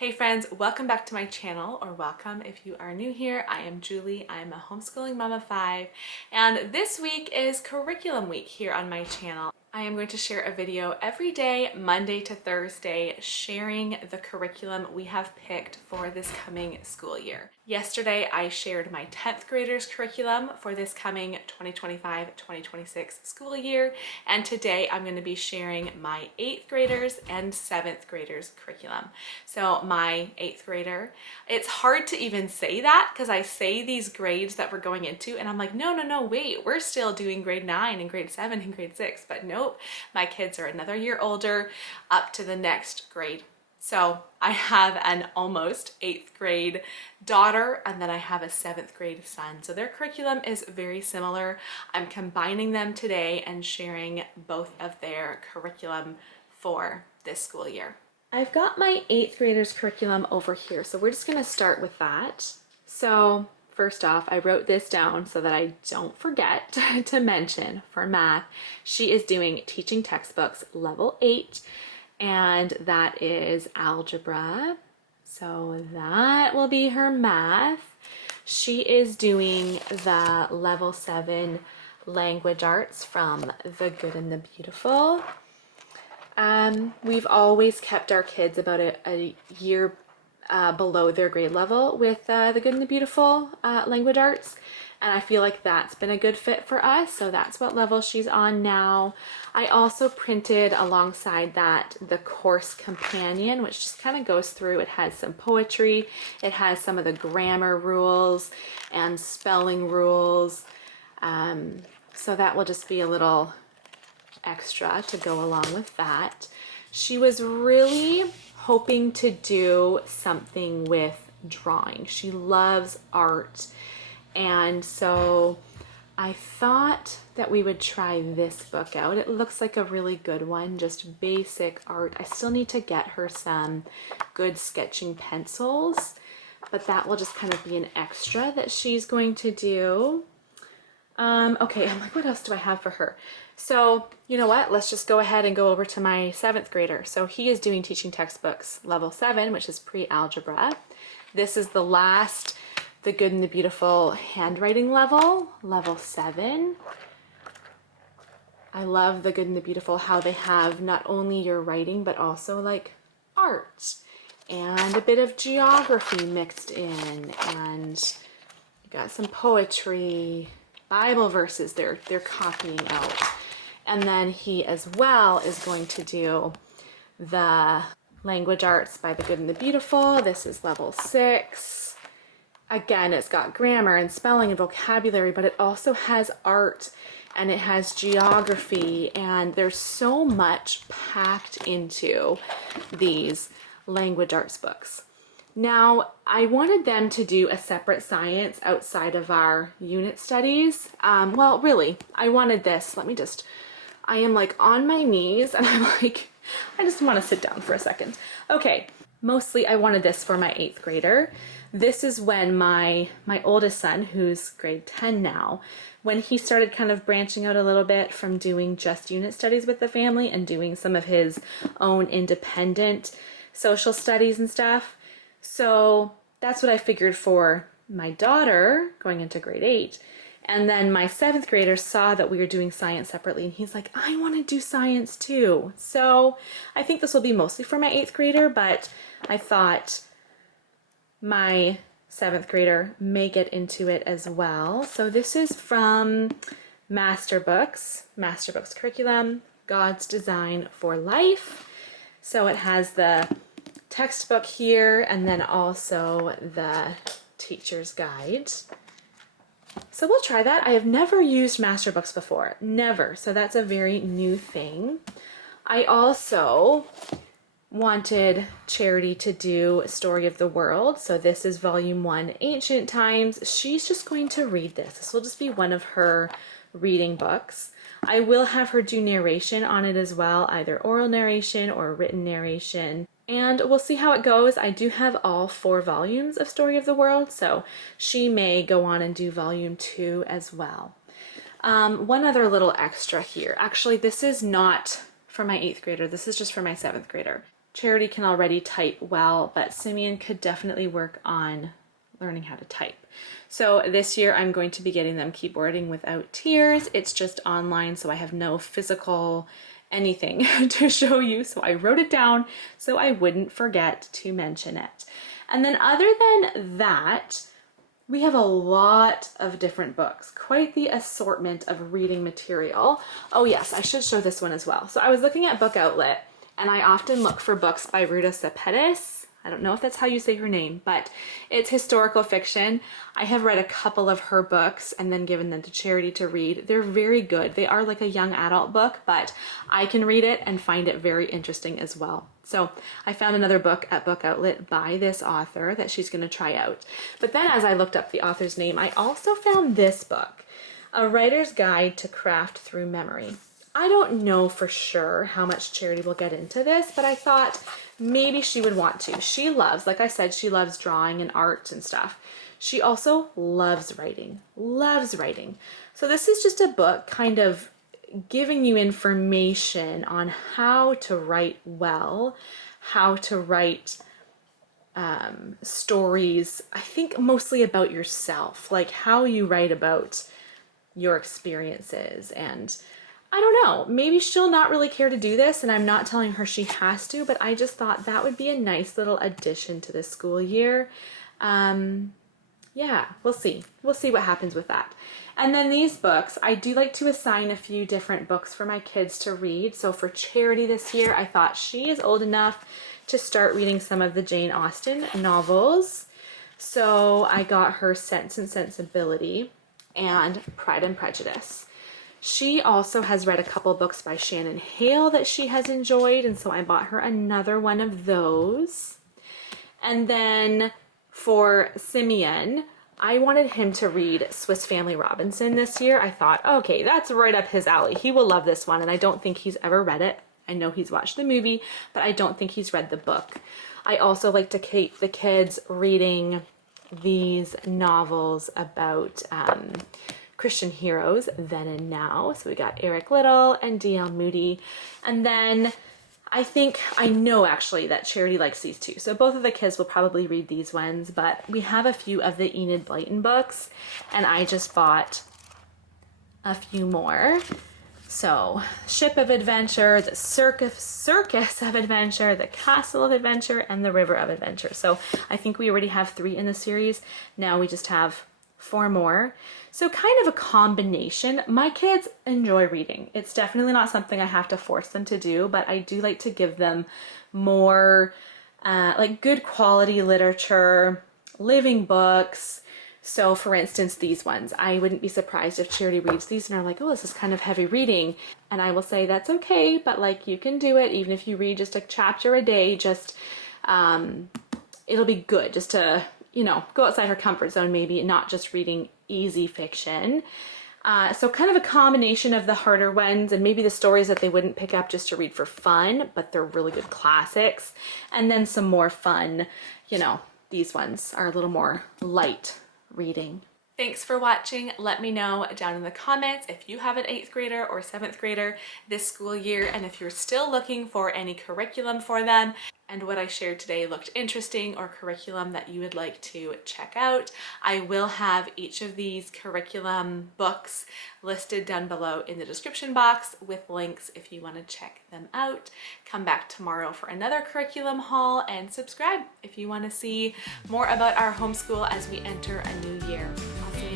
Hey friends, welcome back to my channel, or welcome if you are new here. I am Julie. I'm a homeschooling mom of 5, and this week is curriculum week here on my channel. I am going to share a video every day, Monday to Thursday, sharing the curriculum we have picked for this coming school year. Yesterday, I shared my 10th graders curriculum for this coming 2025-2026 school year, and today I'm going to be sharing my 8th graders and 7th graders curriculum. So my 8th grader, it's hard to even say that because I say these grades that we're going into and I'm like, no, wait, we're still doing grade 9 and grade 7 and grade 6, but nope, my kids are another year older up to the next grade. So I have an almost 8th grade daughter, and then I have a 7th grade son. So their curriculum is very similar. I'm combining them today and sharing both of their curriculum for this school year. I've got my 8th graders curriculum over here, so we're just gonna start with that. So first off, I wrote this down so that I don't forget to mention for math, she is doing teaching textbooks level 8, and that is algebra. So that will be her math. She is doing the level 7 language arts from The Good and the Beautiful. We've always kept our kids about a year below their grade level with The Good and the Beautiful language arts, and I feel like that's been a good fit for us, so that's what level she's on now. I also printed alongside that the course companion, which just kind of goes through. It has some poetry, it has some of the grammar rules and spelling rules, so that will just be a little extra to go along with that. She was really hoping to do something with drawing. She loves art, and so I thought that we would try this book out. It looks like a really good one, just basic art. I still need to get her some good sketching pencils, but that will just kind of be an extra that she's going to do. Okay, I'm like, what else do I have for her? So, you know what? Let's just go ahead and go over to my 7th grader. So he is doing teaching textbooks level 7, which is pre-algebra. This is the last The Good and the Beautiful handwriting level, level 7. I love The Good and the Beautiful, how they have not only your writing, but also like art and a bit of geography mixed in, and you got some poetry, Bible verses they're copying out. And then he as well is going to do the language arts by The Good and the Beautiful. This is level 6. Again, it's got grammar and spelling and vocabulary, but it also has art and it has geography, and there's so much packed into these language arts books. Now, I wanted them to do a separate science outside of our unit studies. Well, really, I wanted this. I am like on my knees and I'm like, I just want to sit down for a second. Okay, mostly I wanted this for my 8th grader. This is when my oldest son, who's grade 10 now, when he started kind of branching out a little bit from doing just unit studies with the family and doing some of his own independent social studies and stuff. So that's what I figured for my daughter going into grade 8. And then my 7th grader saw that we were doing science separately, and he's like, I want to do science too. So I think this will be mostly for my 8th grader, but I thought my 7th grader may get into it as well. So this is from Master Books curriculum, God's Design for Life. So it has the textbook here, and then also the teacher's guide. So we'll try that. I have never used Master Books before, never. So that's a very new thing. I also wanted Charity to do Story of the World. So this is volume 1, Ancient Times. She's just going to read this. This will just be one of her reading books. I will have her do narration on it as well, either oral narration or written narration. And we'll see how it goes. I do have all 4 volumes of Story of the World, so she may go on and do volume 2 as well. One other little extra here. Actually, this is not for my 8th grader. This is just for my 7th grader. Charity can already type well, but Simeon could definitely work on learning how to type. So this year I'm going to be getting them keyboarding without tears. It's just online, so I have no physical anything to show you. So I wrote it down so I wouldn't forget to mention it. And then other than that, we have a lot of different books, quite the assortment of reading material. Oh yes, I should show this one as well. So I was looking at Book Outlet, and I often look for books by Ruta Sepetys. I don't know if that's how you say her name, but it's historical fiction. I have read a couple of her books and then given them to Charity to read. They're very good. They are like a young adult book, but I can read it and find it very interesting as well. So I found another book at Book Outlet by this author that she's going to try out. But then as I looked up the author's name, I also found this book, A Writer's Guide to Craft Through Memory. I don't know for sure how much Charity will get into this, but I thought maybe she would want to. She loves, like I said, she loves drawing and art and stuff. She also loves writing, loves writing. So this is just a book kind of giving you information on how to write well, how to write stories, I think mostly about yourself, like how you write about your experiences. And I don't know, maybe she'll not really care to do this, and I'm not telling her she has to, but I just thought that would be a nice little addition to this school year. Yeah, we'll see. We'll see what happens with that. And then these books, I do like to assign a few different books for my kids to read. So for Charity this year, I thought she is old enough to start reading some of the Jane Austen novels. So I got her Sense and Sensibility and Pride and Prejudice. She also has read a couple books by Shannon Hale that she has enjoyed, and so I bought her another one of those. And then for Simeon, I wanted him to read Swiss Family Robinson this year. I thought, okay, that's right up his alley. He will love this one, and I don't think he's ever read it. I know he's watched the movie, but I don't think he's read the book. I also like to keep the kids reading these novels about Christian heroes then and now. So we got Eric Liddell and D.L. Moody. And then I know actually that Charity likes these too. So both of the kids will probably read these ones, but we have a few of the Enid Blyton books, and I just bought a few more. So Ship of Adventure, the Circus of Adventure, the Castle of Adventure, and the River of Adventure. So I think we already have 3 in the series. Now we just have 4 more. So kind of a combination. My kids enjoy reading. It's definitely not something I have to force them to do, but I do like to give them more like good quality literature, living books. So for instance, these ones, I wouldn't be surprised if Charity reads these and are like, oh, this is kind of heavy reading. And I will say, that's okay, but like you can do it. Even if you read just a chapter a day, just, it'll be good just to, you know, go outside her comfort zone, maybe not just reading easy fiction. So kind of a combination of the harder ones and maybe the stories that they wouldn't pick up just to read for fun, but they're really good classics. And then some more fun, you know, these ones are a little more light reading. Thanks for watching. Let me know down in the comments if you have an 8th grader or 7th grader this school year, and if you're still looking for any curriculum for them and what I shared today looked interesting or curriculum that you would like to check out. I will have each of these curriculum books listed down below in the description box with links if you want to check them out. Come back tomorrow for another curriculum haul, and subscribe if you want to see more about our homeschool as we enter a new year. I'll see you